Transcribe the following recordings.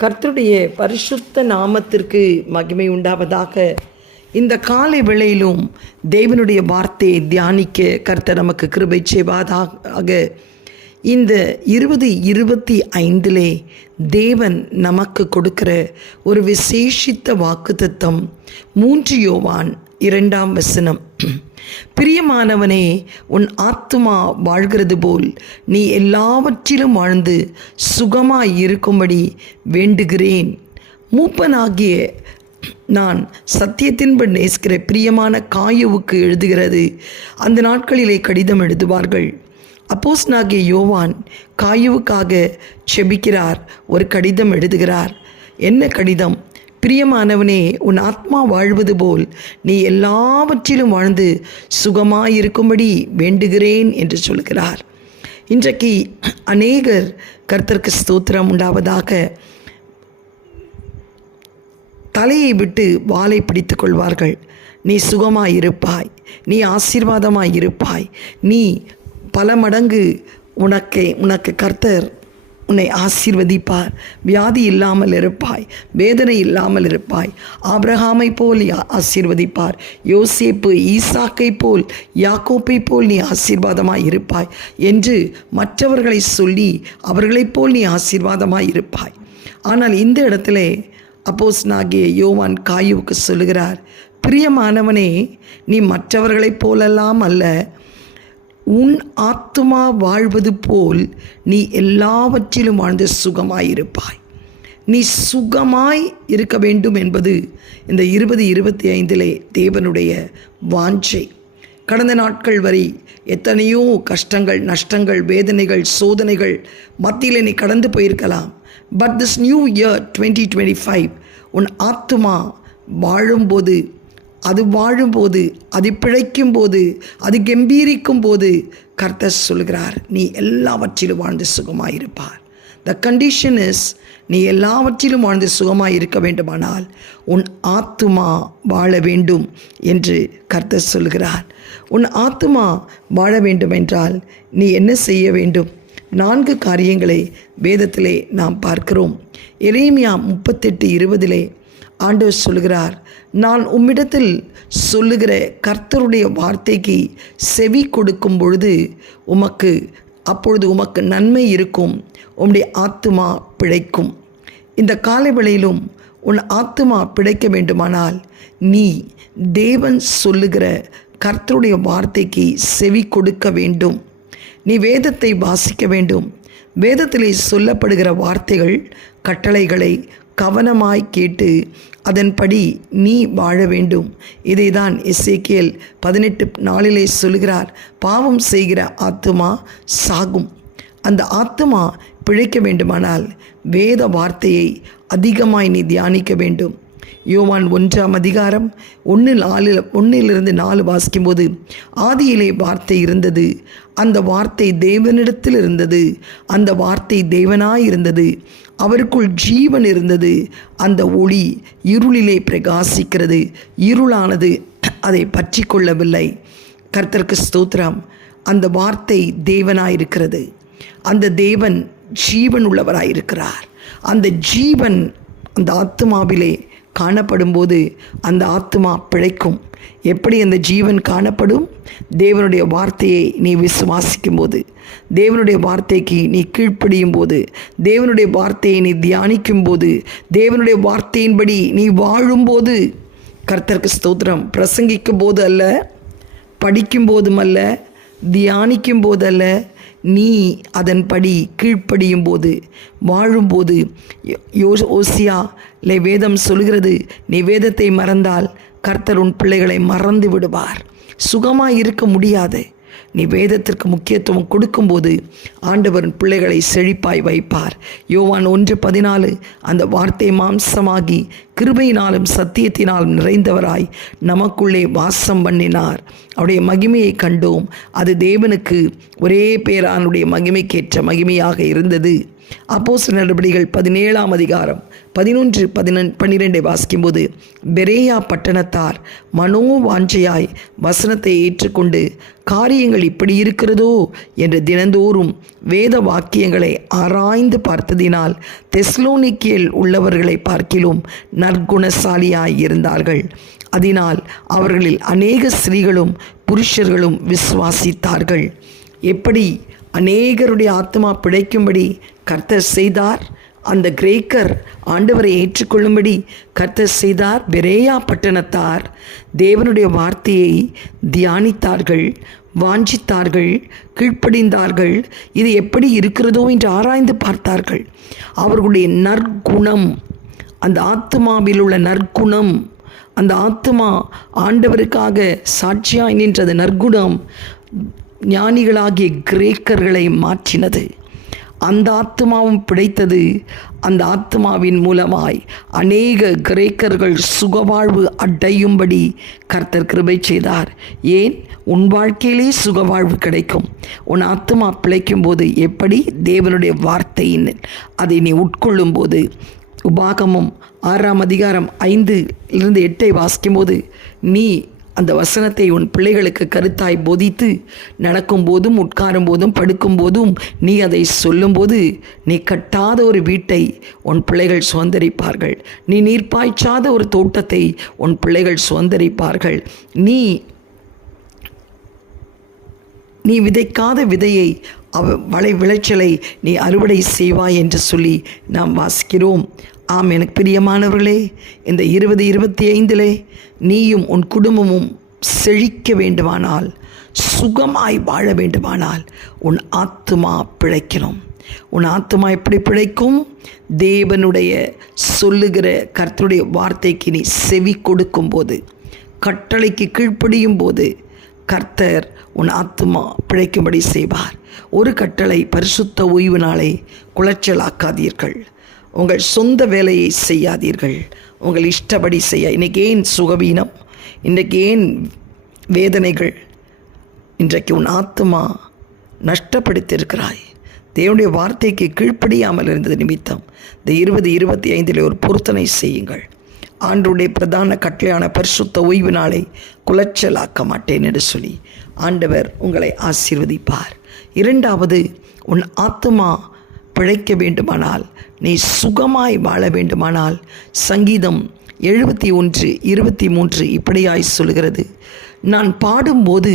கர்த்தருடைய பரிசுத்த நாமத்திற்கு மகிமை உண்டாவதாக. இந்த காலை வேளையிலும் தேவனுடைய வார்த்தையை தியானிக்க கர்த்தர் நமக்கு கிருபை செய்வதாக. இந்த 2025 தேவன் நமக்கு கொடுக்கிற ஒரு விசேஷித்த வாக்குத்தத்தம் 3 யோவான் 2 பிரியமானவனே, உன் ஆத்துமா வாழ்கிறது போல் நீ எல்லாவற்றிலும் வாழ்ந்து சுகமாய் இருக்கும்படி வேண்டுகிறேன். மூப்பனாகிய நான் சத்தியத்தின்படி நேசிக்கிற பிரியமான காயுவுக்கு எழுதுகிறது. அந்த நாட்களிலே கடிதம் எழுதுவார்கள். அப்போஸ்தலனாகிய யோவான் காயுவுக்காக செபிக்கிறார். ஒரு கடிதம் எழுதுகிறார். என்ன கடிதம்? பிரியமானவனே, உன் ஆத்மா வாழ்வது போல் நீ எல்லாவற்றிலும் வாழ்ந்து சுகமாயிருக்கும்படி வேண்டுகிறேன் என்று சொல்கிறார். இன்றைக்கு அநேகர், கர்த்தருக்கு ஸ்தோத்திரம் உண்டாவதாக, தலையை விட்டு வாலை பிடித்து கொள்வார்கள். நீ சுகமாயிருப்பாய், நீ ஆசீர்வாதமாயிருப்பாய், நீ பல மடங்கு உனக்கு கர்த்தர் உன்னை ஆசீர்வதிப்பார், வியாதி இல்லாமல் இருப்பாய், வேதனை இல்லாமல் இருப்பாய், ஆபிரகாமை போல் ஆசீர்வதிப்பார், யோசேப்பு ஈசாக்கை போல் யாக்கோப்பை போல் நீ ஆசீர்வாதமாய் இருப்பாய் என்று மற்றவர்களை சொல்லி அவர்களைப் போல் நீ ஆசீர்வாதமாய் இருப்பாய். ஆனால் இந்த இடத்துல அப்போஸ்தலனாகிய யோவான் காயுவுக்கு சொல்லுகிறார், பிரியமானவனே, நீ மற்றவர்களைப் போலெல்லாம் அல்ல, உன் ஆத்துமா வாழ்வது போல் நீ எல்லாவற்றிலும் வாழ்ந்து சுகமாயிருப்பாய். நீ சுகமாய் இருக்க வேண்டும் என்பது இந்த 2025 தேவனுடைய வாஞ்சை. கடந்த நாட்கள் வரை எத்தனையோ கஷ்டங்கள், நஷ்டங்கள், வேதனைகள், சோதனைகள் மத்தியில் நீ கடந்து போயிருக்கலாம். பட் திஸ் நியூ இயர் 2025 உன் ஆத்துமா வாழும்போது, அது பிழைக்கும் போது, அது கம்பீரிக்கும் போது கர்த்தர் சொல்கிறார், நீ எல்லாவற்றிலும் வாழ்ந்து சுகமாயிருப்பார். த கண்டிஷன் இஸ், நீ எல்லாவற்றிலும் வாழ்ந்து சுகமாயிருக்க வேண்டுமானால் உன் ஆத்துமா வாழ வேண்டும் என்று கர்த்தர் சொல்கிறார். உன் ஆத்துமா வாழ வேண்டும் என்றால் நீ என்ன செய்ய வேண்டும்? 4 காரியங்களை வேதத்திலே நாம் பார்க்கிறோம். எரேமியா 38:20 ஆண்டவர் சொல்கிறார், நான் உம்மிடத்தில் சொல்லுகிற கர்த்தருடைய வார்த்தைக்கு செவி கொடுக்கும் பொழுது அப்பொழுது உமக்கு நன்மை இருக்கும், உம்முடைய ஆத்துமா பிழைக்கும். இந்த காலை வேளையிலும் உன் ஆத்துமா பிழைக்க வேண்டுமானால் நீ தேவன் சொல்லுகிற கர்த்தருடைய வார்த்தைக்கு செவி கொடுக்க வேண்டும். நீ வேதத்தை வாசிக்க வேண்டும். வேதத்திலே சொல்லப்படுகிற வார்த்தைகள், கட்டளைகளை கவனமாய் கேட்டு அதன்படி நீ வாழ வேண்டும். இதை தான் எசேக்கியேல் 18:4 சொல்கிறார், பாவம் செய்கிற ஆத்துமா சாகும். அந்த ஆத்துமா பிழைக்க வேண்டுமானால் வேத வார்த்தையை அதிகமாய் நீ தியானிக்க வேண்டும். யோவான் 1:1-4 வாசிக்கும்போது, ஆதியிலே வார்த்தை இருந்தது, அந்த வார்த்தை தேவனிடத்தில் இருந்தது, அந்த வார்த்தை தேவனாய் இருந்தது, அவருக்குள் ஜீவன் இருந்தது, அந்த ஒளி இருளிலே பிரகாசிக்கிறது, இருளானது அதை பற்றி கொள்ளவில்லை. கர்த்தருக்கு ஸ்தோத்திரம். அந்த வார்த்தை தேவனாயிருக்கிறது. அந்த தேவன் ஜீவன் உள்ளவராயிருக்கிறார். அந்த ஜீவன் அந்த ஆத்துமாவிலே காணப்படும்போது அந்த ஆத்துமா பிழைக்கும். எப்படி அந்த ஜீவன் காணப்படும்? தேவனுடைய வார்த்தையை நீ விசுவாசிக்கும் போது, தேவனுடைய வார்த்தைக்கு நீ கீழ்ப்படியும் போது, தேவனுடைய வார்த்தையை நீ தியானிக்கும் போது, தேவனுடைய வார்த்தையின்படி நீ வாழும்போது. கர்த்தருக்கு ஸ்தோத்திரம். பிரசங்கிக்கும் போது அல்ல, படிக்கும் போதும் அல்ல, தியானிக்கும் போதல்ல, நீ அதன்படி கீழ்ப்படியும் போது, வாழும்போது. ஓசியாவிலே வேதம் சொல்கிறது, நீ வேதத்தை மறந்தால் கர்த்தர் உன் பிள்ளைகளை மறந்து விடுவார். சுகமாய் இருக்க முடியாது. நீ வேதத்திற்கு முக்கியத்துவம் கொடுக்கும்போது ஆண்டவர் பிள்ளைகளை செழிப்பாய் வைப்பார். யோவான் 1:14 அந்த வார்த்தை மாம்சமாகி கிருபையினாலும் சத்தியத்தினாலும் நிறைந்தவராய் நமக்குள்ளே வாசம் பண்ணினார். அவருடைய மகிமையை கண்டோம். அது தேவனுக்கு ஒரே பேரானுடைய மகிமைக்கேற்ற மகிமையாக இருந்தது. அப்போஸ்தலர் நடபடிகள் 17ஆம் அதிகாரம் 11-12 வாசிக்கும்போது, பெரேயா பட்டணத்தார் மனோவாஞ்சையாய் வசனத்தை ஏற்றுக்கொண்டு காரியங்கள் இப்படி இருக்கிறதோ என்று தினந்தோறும் வேத வாக்கியங்களை ஆராய்ந்து பார்த்ததினால் தெஸ்லோனிக்கேயில் உள்ளவர்களை பார்க்கிலும் நற்குணசாலியாய் இருந்தார்கள். அதனால் அவர்களில் அநேக ஸ்திரீகளும் புருஷர்களும் விசுவாசித்தார்கள். எப்படி அநேகருடைய ஆத்மா பிழைக்கும்படி கர்த்தர் செய்தார், அந்த கிரேக்கர் ஆண்டவரை ஏற்றுக்கொள்ளும்படி கர்த்தர் செய்தார். பெரேயா பட்டணத்தார் தேவனுடைய வார்த்தையை தியானித்தார்கள், வாஞ்சித்தார்கள், கீழ்ப்படிந்தார்கள். இது எப்படி இருக்கிறதோ என்று ஆராய்ந்து பார்த்தார்கள். அவர்களுடைய நற்குணம், அந்த ஆத்மாவில் உள்ள நற்குணம், அந்த ஆத்மா ஆண்டவருக்காக சாட்சியாய் நின்றது நற்குணம் ஞானிகளாகிய கிரேக்கர்களை மாற்றினது. அந்த ஆத்மாவும் பிழைத்தது. அந்த ஆத்மாவின் மூலமாய் அநேக கிரேக்கர்கள் சுகவாழ்வு அடையும்படி கர்த்தர் கிருபை செய்தார். ஏன்? உன் வாழ்க்கையிலே சுகவாழ்வு கிடைக்கும். உன் ஆத்மா பிழைக்கும் போது எப்படி? தேவனுடைய வார்த்தையின் அதை நீ உட்கொள்ளும் போது. உபாகமம் 6ஆம் அதிகாரம் 5-8 வாசிக்கும்போது, நீ அந்த வசனத்தை உன் பிள்ளைகளுக்கு கருத்தாய் போதித்து நடக்கும் போதும், உட்காரும் போதும், படுக்கும் போதும் நீ அதை சொல்லும்போது, நீ கட்டாத ஒரு வீட்டை உன் பிள்ளைகள் சுதந்தரிப்பார்கள். நீ நீர்ப்பாய்ச்சாத ஒரு தோட்டத்தை உன் பிள்ளைகள் சுதந்தரிப்பார்கள். நீ விதைக்காத விதையை விளைச்சலை நீ அறுவடை செய்வாய் என்று சொல்லி நாம் வாசிக்கிறோம். ஆம், எனக்கு பிரியமானவர்களே, இந்த 2025 நீயும் உன் குடும்பமும் செழிக்க வேண்டுமானால், சுகமாய் வாழ வேண்டுமானால் உன் ஆத்துமா பிழைக்கணும். உன் ஆத்துமா எப்படி பிழைக்கும்? தேவனுடைய சொல்லுகிற கர்த்தருடைய வார்த்தைக்கு நீ செவி கொடுக்கும் போது, கட்டளைக்கு கீழ்ப்படியும் போது கர்த்தர் உன் ஆத்துமா பிழைக்கும்படி செய்வார். ஒரு கட்டளை, பரிசுத்த ஓய்வு நாளை குலைச்சலாக்காதீர்கள். உங்கள் சொந்த வேலையை செய்யாதீர்கள். உங்கள் இஷ்டப்படி செய்ய. இன்றைக்கி ஏன் சுகவீனம்? இன்றைக்கு ஏன் வேதனைகள்? இன்றைக்கு உன் ஆத்துமா நஷ்டப்படுத்தியிருக்கிறாய். தேவனுடைய வார்த்தைக்கு கீழ்ப்படியாமல் இருந்தது நிமித்தம் இந்த 2025 ஒரு பொருத்தனை செய்யுங்கள். ஆண்டவருடைய பிரதான கட்டளையான பரிசுத்த ஓய்வு நாளை குலைச்சலாக்க மாட்டேன் என்று சொல்லி ஆண்டவர் உங்களை ஆசீர்வதிப்பார். 2வது, உன் ஆத்துமா பிழைக்க வேண்டுமானால், நீ சுகமாய் வாழ வேண்டுமானால், சங்கீதம் 71:23 இப்படியாய் சொல்கிறது, நான் பாடும்போது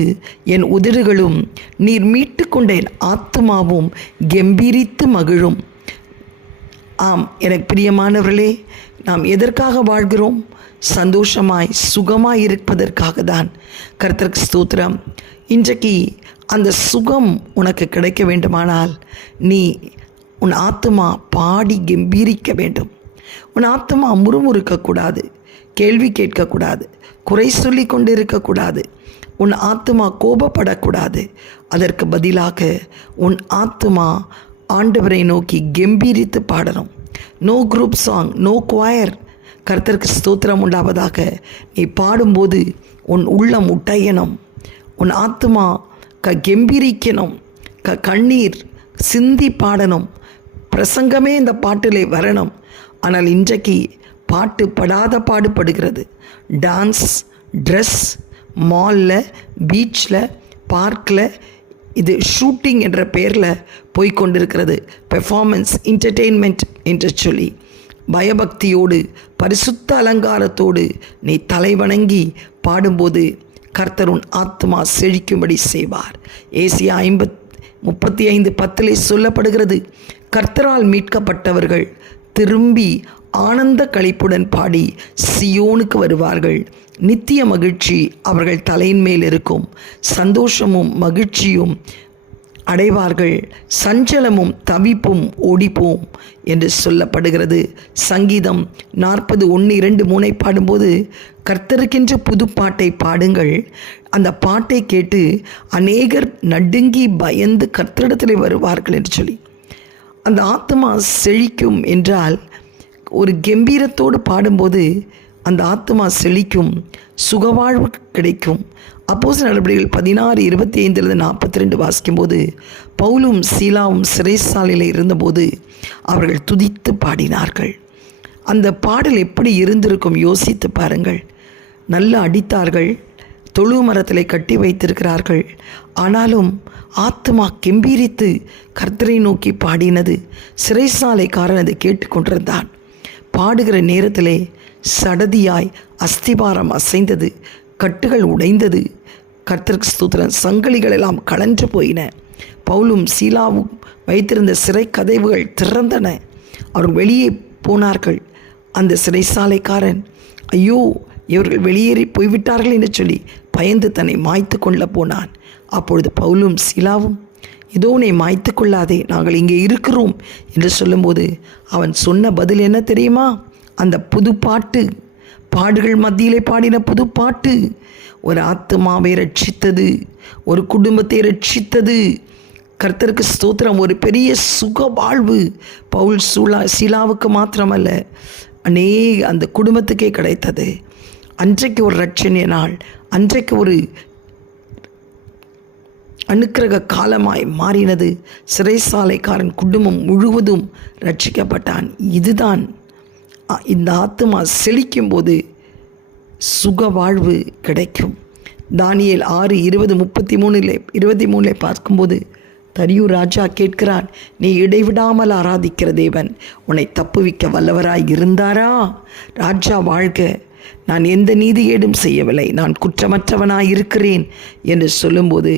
என் உதடுகளும் நீர் மீட்டு கொண்ட என் ஆத்துமாவும் கெம்பீரித்து மகிழும். ஆம், எனக்கு பிரியமானவர்களே, நாம் எதற்காக வாழ்கிறோம்? சந்தோஷமாய் சுகமாய் இருப்பதற்காக தான். கர்த்தருக்கு ஸ்தோத்திரம். இன்றைக்கு அந்த சுகம் உனக்கு கிடைக்க வேண்டுமானால் நீ உன் ஆத்துமா பாடி கம்பீரிக்க வேண்டும். உன் ஆத்துமா முறுமுறுக்கக்கூடாது, கேள்வி கேட்கக்கூடாது, குறை சொல்லி கொண்டு இருக்கக்கூடாது. உன் ஆத்துமா கோபப்படக்கூடாது. அதற்கு பதிலாக உன் ஆத்துமா ஆண்டவரை நோக்கி கம்பீரித்து பாடணும். No group song, no choir. கர்த்தருக்கு ஸ்தோத்திரம் உண்டாவதாக. நீ பாடும்போது உன் உள்ளம் உட்டையணும், உன் ஆத்துமா கம்பீரிக்கணும், கண்ணீர் சிந்தி பாடணும். பிரசங்கமே இந்த பாட்டிலே வரணும். ஆனால் இன்றைக்கு பாட்டு படாத பாடுபடுகிறது. டான்ஸ், ட்ரெஸ், மாலில், பீச்சில், பார்க்கில் இது ஷூட்டிங் என்ற பெயரில் போய்கொண்டிருக்கிறது. பெர்ஃபார்மன்ஸ், என்டர்டெயின்மெண்ட் என்று சொல்லி பயபக்தியோடு பரிசுத்த அலங்காரத்தோடு நீ தலைவணங்கி பாடும்போது கர்த்தர் உன் ஆத்மா செழிக்கும்படி செய்வார். ஏசியா 35:10 சொல்லப்படுகிறது, கர்த்தரால் மீட்கப்பட்டவர்கள் திரும்பி ஆனந்த களிப்புடன் பாடி சியோனுக்கு வருவார்கள். நித்திய மகிழ்ச்சி அவர்கள் தலையின் மேல் இருக்கும். சந்தோஷமும் மகிழ்ச்சியும் அடைவார்கள். சஞ்சலமும் தவிப்பும் ஓடிப்போம் என்று சொல்லப்படுகிறது. சங்கீதம் 40:1-2-3 பாடும்போது, கர்த்தருக்கென்று புது பாட்டை பாடுங்கள். அந்த பாட்டை கேட்டு அநேகர் நடுங்கி பயந்து கர்த்தரிடத்தில் வருவார்கள் என்று சொல்லி. அந்த ஆத்மா செழிக்கும் என்றால் ஒரு கம்பீரத்தோடு பாடும்போது அந்த ஆத்மா செழிக்கும், சுகவாழ்வு கிடைக்கும். அப்போஸ்தலர் நடவடிக்கைகள் 16:25-42 வாசிக்கும்போது, பவுலும் சீலாவும் சிறைச்சாலையில் இருந்தபோது அவர்கள் துதித்து பாடினார்கள். அந்த பாடல் எப்படி இருந்திருக்கும் யோசித்து பாருங்கள். நல்ல அடித்தார்கள், தொழு மரத்தில் கட்டி வைத்திருக்கிறார்கள். ஆனாலும் ஆத்மா கெம்பீரித்து கர்த்தரை நோக்கி பாடினது. சிறைச்சாலைக்காரன் அதை கேட்டுக்கொண்டிருந்தான். பாடுகிற நேரத்திலே சடதியாய் அஸ்திபாரம் அசைந்தது, கட்டுகள் உடைந்தது. கர்த்தருக்கு ஸ்தோத்திரம். சங்கிலிகள் எல்லாம் கலன்று போயின. பவுலும் சீலாவும் வைத்திருந்த சிறை கதவுகள் திறந்தன. அவர்கள் வெளியே போனார்கள். அந்த சிறைச்சாலைக்காரன், ஐயோ, இவர்கள் வெளியேறி போய்விட்டார்கள் என்று சொல்லி பயந்து தன்னை மாய்த்து கொள்ள போனான். அப்பொழுது பவுலும் சீலாவும், இதோ நீ மாய்த்து கொள்ளாதே, நாங்கள் இங்கே இருக்கிறோம் என்று சொல்லும்போது அவன் சொன்ன பதில் என்ன தெரியுமா? அந்த புது பாட்டு, பாடுகள் மத்தியிலே பாடின புது பாட்டு ஒரு ஆத்மாவை ரட்சித்தது, ஒரு குடும்பத்தை ரட்சித்தது. கர்த்தருக்கு ஸ்தோத்திரம். ஒரு பெரிய சுக வாழ்வு பவுல் சீலாவுக்கு மாத்திரமல்ல, அந்த குடும்பத்துக்கே கிடைத்தது. அன்றைக்கு ஒரு ரட்சணிய நாள், அன்றைக்கு ஒரு அனுக்கிரக காலமாய் மாறினது. சிறைச்சாலைக்காரன் குடும்பம் முழுவதும் ரட்சிக்கப்பட்டான். இதுதான் இந்த ஆத்மா செழிக்கும் போது சுக வாழ்வு கிடைக்கும். தானியேல் 6:20-33 பார்க்கும்போது தரியு ராஜா கேட்கிறான், நீ இடைவிடாமல் ஆராதிக்கிற தேவன் உன்னை தப்புவிக்க வல்லவராய் இருந்தாரா? ராஜா வாழ்க, நான் எந்த நீதியேடும் செய்யவில்லை, நான் குற்றமற்றவனாய் இருக்கிறேன் என்று சொல்லும்போது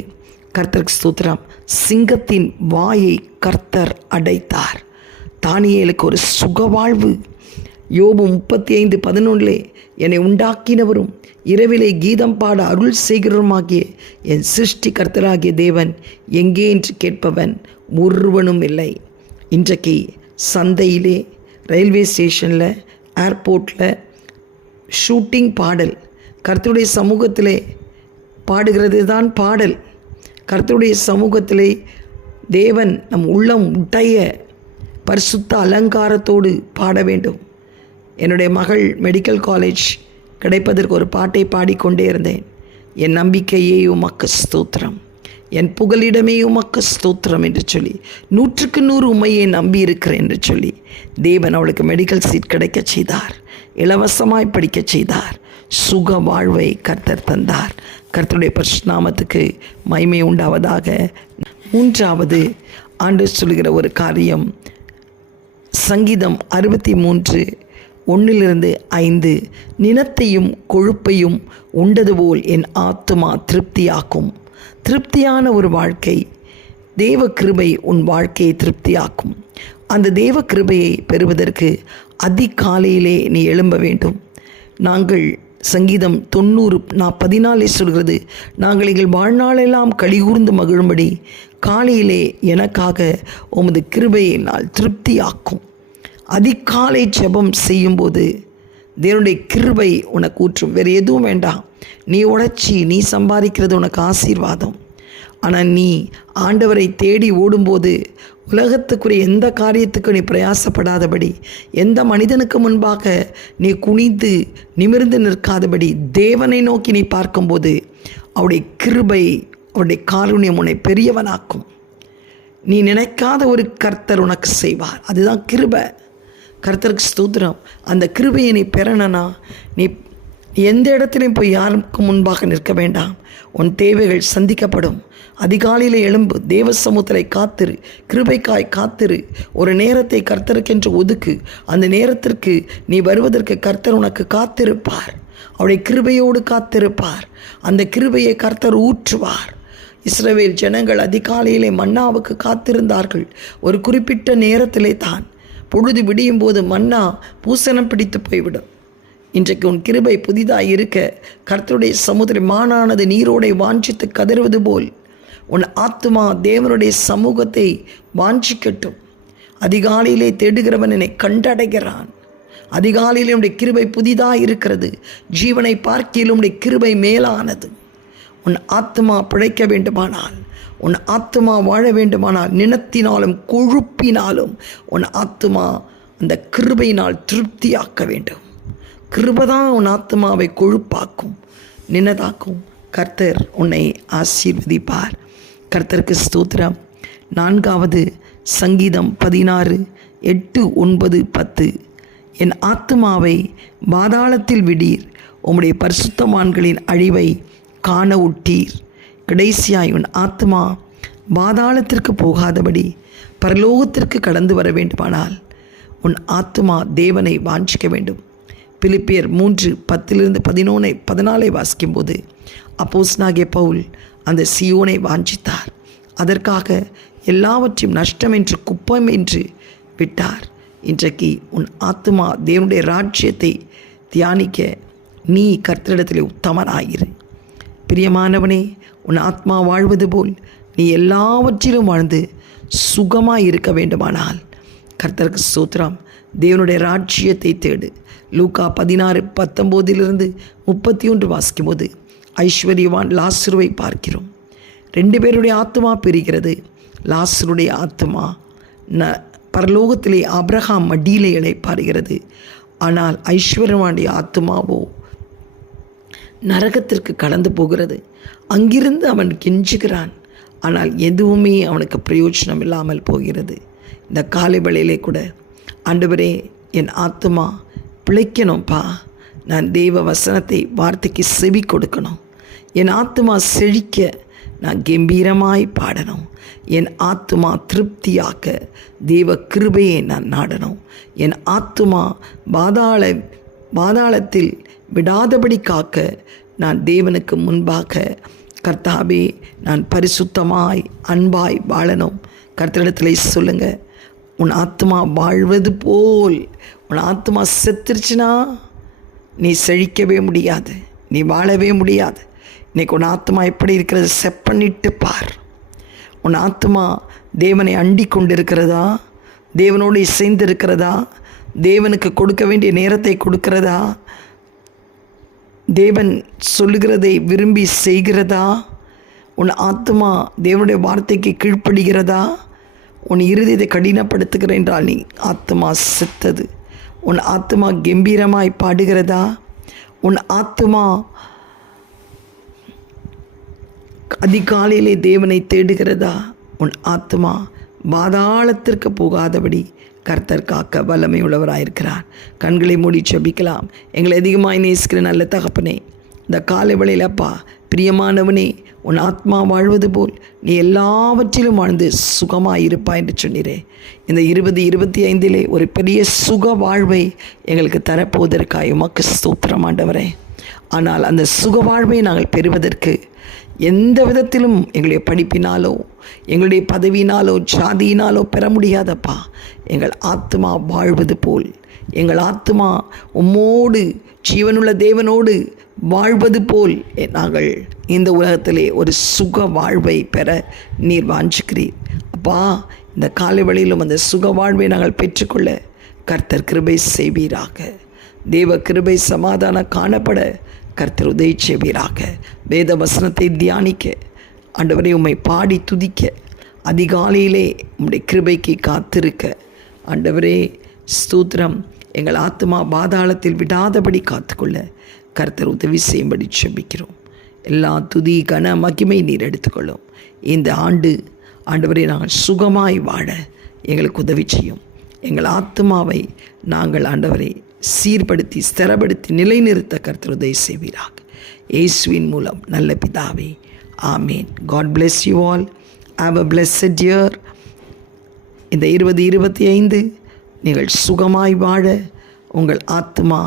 கர்த்தருக்கு ஸ்தோத்திரம். சிங்கத்தின் வாயை கர்த்தர் அடைத்தார். தானியேலுக்கு ஒரு சுகவாழ்வு. யோபு 35:11 என்னை உண்டாக்கினவரும் இரவிலே கீதம் பாட அருள் செய்கிறவருமாகிய என் சிருஷ்டி கர்த்தராகிய தேவன் எங்கே என்று கேட்பவன் ஒருவனும் இல்லை. இன்றைக்கு சந்தையிலே, ரயில்வே ஸ்டேஷனில், ஏர்போர்ட்டில் ஷூட்டிங் பாடல், கர்த்தருடைய சமூகத்திலே பாடுகிறது தான் பாடல். கர்த்தருடைய சமூகத்திலே தேவன் நம் உள்ளம் உடைய பரிசுத்த அலங்காரத்தோடு பாட வேண்டும். என்னுடைய மகள் மெடிக்கல் காலேஜ் கிடைப்பதற்கு ஒரு பாட்டை பாடிக்கொண்டே இருந்தேன். என் நம்பிக்கையே உமக்கு ஸ்தோத்திரம், என் புகலிடமே உமக்கு ஸ்தோத்திரம் என்று சொல்லி 100க்கு 100 உண்மையை நம்பி இருக்கிறேன் என்று சொல்லி தேவன் அவளுக்கு மெடிக்கல் சீட் கிடைக்க செய்தார். இலவசமாய் படிக்க செய்தார். சுக வாழ்வை கர்த்தர் தந்தார். கர்த்தருடைய பரிசுநாமத்துக்கு மகிமை உண்டாவதாக. 3வது ஆண்டவர் சொல்கிற ஒரு காரியம், சங்கீதம் 63:1-5 நினத்தையும் கொழுப்பையும் உண்டது போல் என் ஆத்துமா திருப்தியாக்கும். திருப்தியான ஒரு வாழ்க்கை, தேவ கிருபை உன் வாழ்க்கையை திருப்தியாக்கும். அந்த தேவ கிருபையை பெறுவதற்கு அதிகாலையிலே நீ எழும்ப வேண்டும். நாங்கள் சங்கீதம் 90:14 சொல்கிறது, நாங்கள் எங்கள் வாழ்நாளெல்லாம் கலிகூர்ந்து மகிழும்படி காலையிலே எனக்காக உமது கிருபையை நான் திருப்தியாக்கும். அதிகாலை ஜெபம் செய்யும்போது தேவனுடைய கிருபை உனக்கு ஊற்றும். வேறு எதுவும் வேண்டாம். நீ உழைச்சி நீ சம்பாதிக்கிறது உனக்கு ஆசீர்வாதம். ஆனால் நீ ஆண்டவரை தேடி ஓடும்போது உலகத்துக்குரிய எந்த காரியத்துக்கு நீ பிரயாசப்படாதபடி, எந்த மனிதனுக்கு முன்பாக நீ குனிந்து நிமிர்ந்து நிற்காதபடி தேவனை நோக்கி நீ பார்க்கும்போது அவருடைய கிருபை, அவருடைய காருண்யம் உன்னை பெரியவனாக்கும். நீ நினைக்காத ஒரு கர்த்தர் உனக்கு செய்வார். அதுதான் கிருபை. கர்த்தருக்கு ஸ்தோத்திரம். அந்த கிருபையை நீ பெறணும்னா நீ எந்த இடத்துலையும் போய் யாருக்கு முன்பாக நிற்க வேண்டாம். உன் தேவைகள் சந்திக்கப்படும். அதிகாலையில் எழும்பு, தேவ சமூகத்தை காத்திரு, கிருபைக்காய் காத்திரு. ஒரு நேரத்தை கர்த்தருக்கென்று ஒதுக்கு. அந்த நேரத்திற்கு நீ வருவதற்கு கர்த்தர் உனக்கு காத்திருப்பார். அவருடைய கிருபையோடு காத்திருப்பார். அந்த கிருபையை கர்த்தர் ஊற்றுவார். இஸ்ரவேல் ஜனங்கள் அதிகாலையிலே மன்னாவுக்கு காத்திருந்தார்கள். ஒரு குறிப்பிட்ட நேரத்திலே தான். பொழுது விடியும் போது மன்னா பூசணம் பிடித்து போய்விடும். இன்றைக்கு உன் கிருபை புதிதாக இருக்க கர்த்தருடைய சமுத்திரம் மானானது நீரோடை வாஞ்சித்து கதறுவது போல் உன் ஆத்துமா தேவனுடைய சமூகத்தை வாஞ்சிக்கட்டும். அதிகாலையிலே தேடுகிறவன் என்னை கண்டடைகிறான். அதிகாலையிலே உடைய கிருபை புதிதாக இருக்கிறது. ஜீவனை பார்க்கிலும் உடைய கிருபை மேலானது. உன் ஆத்மா பிழைக்க வேண்டுமானால், உன் ஆத்மா வாழ வேண்டுமானால், நினத்தினாலும் கொழுப்பினாலும் உன் ஆத்மா அந்த கிருபையினால் திருப்தியாக்க வேண்டும். கிருபதான் உன் ஆத்மாவை கொழுப்பாக்கும், நின்னதாக்கும். கர்த்தர் உன்னை ஆசீர்வதிப்பார். கர்த்தருக்கு ஸ்தோத்திரம். 4வது சங்கீதம் 16, 8, 9, 10. என் ஆத்துமாவை பாதாளத்தில் விடீர், உம்முடைய பரிசுத்தவான்களின் அழிவை காண உட்டீர். கடைசியாய் உன் ஆத்மா பாதாளத்திற்கு போகாதபடி பரலோகத்திற்கு கடந்து வர வேண்டுமானால் உன் ஆத்மா தேவனை வாஞ்சிக்க வேண்டும். பிலிப்பியர் 3:10-14 வாசிக்கும்போது அப்போஸ்தலனாகிய பவுல் அந்த சீயோனை வாஞ்சித்தார். அதற்காக எல்லாவற்றையும் நஷ்டம் என்று குப்பம் என்று விட்டார். இன்றைக்கு உன் ஆத்மா தேவனுடைய ராஜ்யத்தை தியானிக்க நீ கர்த்தரிடத்தில் உத்தமனாயிரு. பிரியமானவனே, உன் ஆத்மா வாழ்வது போல் நீ எல்லாவற்றிலும் வாழ்ந்து சுகமாக இருக்க வேண்டுமானால் கர்த்தருக்கு ஸ்தோத்திரம், தேவனுடைய ராஜ்யத்தை தேடு. லூக்கா 16:19-31 வாசிக்கும் போது ஐஸ்வர்யவான் லாசருவை பார்க்கிறோம். 2 பேருடைய ஆத்மா பிரிகிறது. லாசருடைய ஆத்மா பரலோகத்திலே ஆபிரகாம் மடியிலே இளைப்பாறுகிறது. ஆனால் ஐஸ்வர்யவானுடைய ஆத்மாவோ நரகத்திற்கு கடந்து போகிறது. அங்கிருந்து அவன் கெஞ்சுகிறான், ஆனால் எதுவுமே அவனுக்கு பிரயோஜனம் இல்லாமல் போகிறது. இந்த காலை வேளையிலே கூட ஆண்டவரே, என் ஆத்மா பிழைக்கணும்ப்பா, நான் தேவ வசனத்தை வார்த்தைக்கு செவி கொடுக்கணும், என் ஆத்மா செழிக்க நான் கம்பீரமாய் பாடணும், என் ஆத்மா திருப்தியாக்க தேவ கிருபையை நான் நாடணும், என் ஆத்மா பாதாளத்தில் விடாதபடி காக்க நான் தேவனுக்கு முன்பாக கர்த்தாவே நான் பரிசுத்தமாய் அன்பாய் வாழணும். கர்த்தரிடத்தில் சொல்லுங்கள், உன் ஆத்மா வாழ்வது போல் உன் ஆத்மா செத்துருச்சுன்னா நீ செழிக்கவே முடியாது, நீ வாழவே முடியாது. இன்றைக்கி உன் ஆத்மா எப்படி இருக்கிறது செப் பண்ணிட்டு பார். உன் ஆத்மா தேவனை அண்டி கொண்டிருக்கிறதா, தேவனோடு இசைந்து இருக்கிறதா, தேவனுக்கு கொடுக்க வேண்டிய நேரத்தை கொடுக்கிறதா, தேவன் சொல்லுகிறதை விரும்பி செய்கிறதா, உன் ஆத்மா தேவனுடைய வார்த்தைக்கு கீழ்ப்படுகிறதா, உன் இருதயத்தை கடினப்படுத்துகிற என்றால் நீ ஆத்மா செத்தது. உன் ஆத்மா கம்பீரமாய் பாடுகிறதா, உன் ஆத்மா அதிகாலையிலே தேவனை தேடுகிறதா, உன் ஆத்மா பாதாளத்திற்கு போகாதபடி கர்த்தர் காக்க வல்லமை உள்ளவராயிருக்கிறார். கண்களை மூடி ஜெபிக்கலாம். எங்களை அதிகமாய் நேசிக்கிற நல்ல தகப்பனே, இந்த காலை வேளையிலப்பா பிரியமானவனே, உன் ஆத்மா வாழ்வது போல் நீ எல்லாவற்றிலும் வாழ்ந்து சுகமாயிருப்பா என்று சொன்னீரே. இந்த 2025 ஒரு பெரிய சுக வாழ்வை எங்களுக்கு தரப்போவதற்காக உமக்கு ஸ்தோத்திரம் ஆண்டவரே. ஆனால் அந்த சுக வாழ்வை நாங்கள் பெறுவதற்கு எந்த விதத்திலும் எங்களுடைய படிப்பினாலோ எங்களுடைய பதவியினாலோ ஜாதியினாலோ பெற முடியாதப்பா. எங்கள் ஆத்மா வாழ்வது போல், எங்கள் ஆத்மா உம்மோடு ஜீவனுள்ள தேவனோடு வாழ்வது போல் நாங்கள் இந்த உலகத்திலே ஒரு சுக வாழ்வை பெற நீர் வாஞ்சிக்கிறீர் அப்பா. இந்த காலை வேளையிலும் அந்த சுக வாழ்வை நாங்கள் பெற்றுக்கொள்ள கர்த்தர் கிருபை செய்வீராக. தேவ கிருபை சமாதானம் காணப்பட கர்த்தர் உதவி செய்வீராக. வேத வசனத்தை தியானிக்க ஆண்டவரே, உம்மை பாடி துதிக்க, அதிகாலையிலே உம்முடைய கிருபைக்கு காத்திருக்க ஆண்டவரே ஸ்தோத்திரம். எங்கள் ஆத்மா பாதாளத்தில் விடாதபடி காத்துக்கொள்ள கர்த்தர் உதவி செய்யும்படி ஜெபிக்கிறோம். எல்லா துதி கன மகிமை நீர் எடுத்துக்கொள்ளும். இந்த ஆண்டவரே நாங்கள் சுகமாய் வாழ எங்களுக்கு உதவி செய்யும். எங்கள் ஆத்மாவை நாங்கள் ஆண்டவரை சீர்படுத்தி ஸ்திரப்படுத்தி நிலைநிறுத்த கர்த்தர் உதவி செய்வீராக. இயேசுவின் மூலம் நல்ல பிதாவே, ஆமேன். God bless you all. Have a blessed year. இந்த 2025 நீங்கள் சுகமாய் வாழ உங்கள் ஆத்மா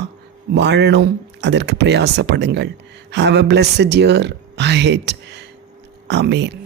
வாழணும், அதற்கு பிரயாசப்படுங்கள். Have a blessed year ahead. Amen.